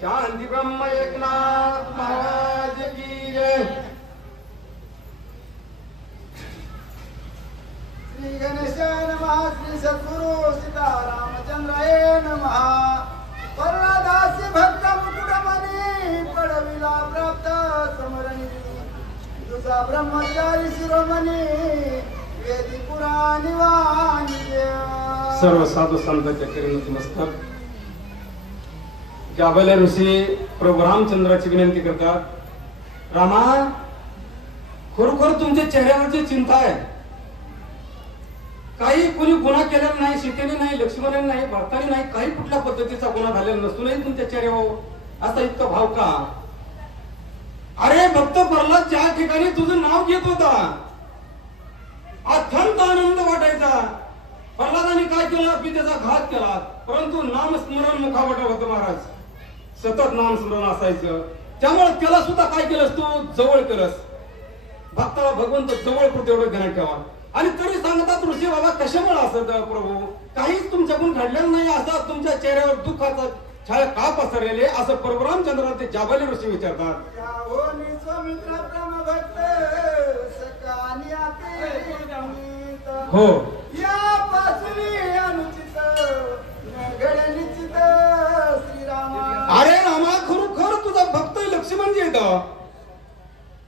शांति ब्रह्म एकनाथ महाराज की जय। श्री गणेशाय नमः। श्री सद्गुरु सीतारामचंद्राय नमः। करुणादासी भक्त मुकुटमणि पडविला प्राप्त समरणी तुझा ब्रह्मचारी शिरोमणी वेदी पुराणी वाणी सर्व साधू संतांच्या चरणी नमस्कार। जाबले ऋषी प्रभू रामचंद्राची विनंती करतात, रामा खरोखर तुमच्या चेहऱ्यावरची चिंता आहे। काही कोणी गुन्हा केलेला नाही, सीतेने नाही, लक्ष्मणाने नाही, भरताने नाही, काही कुठल्या पद्धतीचा गुन्हा झालेला नसूनही तुमच्या चेहऱ्यावर असा इतका भाव का? अरे भक्त प्रल्हाद ज्या ठिकाणी तुझं नाव घेत होता अत्यंत आनंद वाटायचा। प्रल्हादाने काय केलं की त्याचा घात केला, परंतु नामस्मरण मुखावट होतं महाराज, सतत नामस्मरण असायचं। त्यामुळे त्याला सुद्धा काय केलंस तू जवळ केलंस। भक्ताला भगवंत जवळ करतो एवढं ध्यान ठेवा। आणि तरी सांगतात ऋषी बाबा कशामुळे असत प्रभू, काहीच तुमच्याकडून घडलेलं नाही, असं तुमच्या चेहऱ्यावर दुःखाचा छाया का पसरलेले असं परशुरामचंद्र ते जाबाली ऋषी विचारतात। हो अरे रामा खरोखर तुझा भक्त लक्ष्मण जे येतं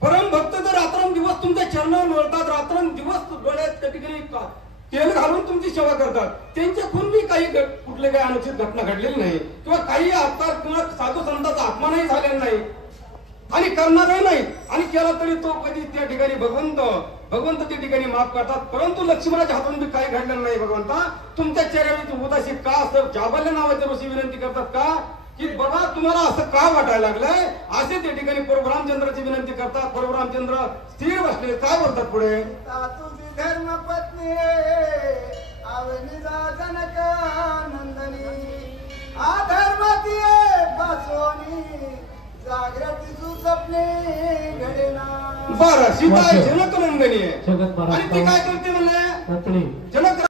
परम भक्त तर रात्रंदिवस तुमच्या चरणावर लोळतात, रात्रंदिवस डोळ्यात त्या ठिकाणी तेल घालून तुमची सेवा करतात। त्यांच्याकडून बी काही कुठले काही अनुचित घटना घडलेली नाही किंवा काही अपकार किंवा साधू संतांचा अपमानही झालेला नाही आणि करणारही नाही, आणि केला तरी तो कधी त्या ठिकाणी भगवंत त्या ठिकाणी माफ करतात। परंतु लक्ष्मणाच्या हातून बी काही घडलेलं नाही। भगवंता तुमच्या चेहऱ्यावरची उदासी का असं जाबल्य नावाचे ऋषी विनंती करतात का की बाबा तुम्हाला असं का वाटायला लागलंय, असे त्या ठिकाणी प्रभू रामचंद्राची विनंती करतात। प्रभू रामचंद्र स्थिर बसले, काय बोलतात पुढे? तुझी धर्म पत्नी आवनीचा जनक नंदनी अधर्माती पासोनी जागृती सुसपने घडेना। बरं सीता जनक नंदनी आहे आणि ती काय करते म्हणले जनक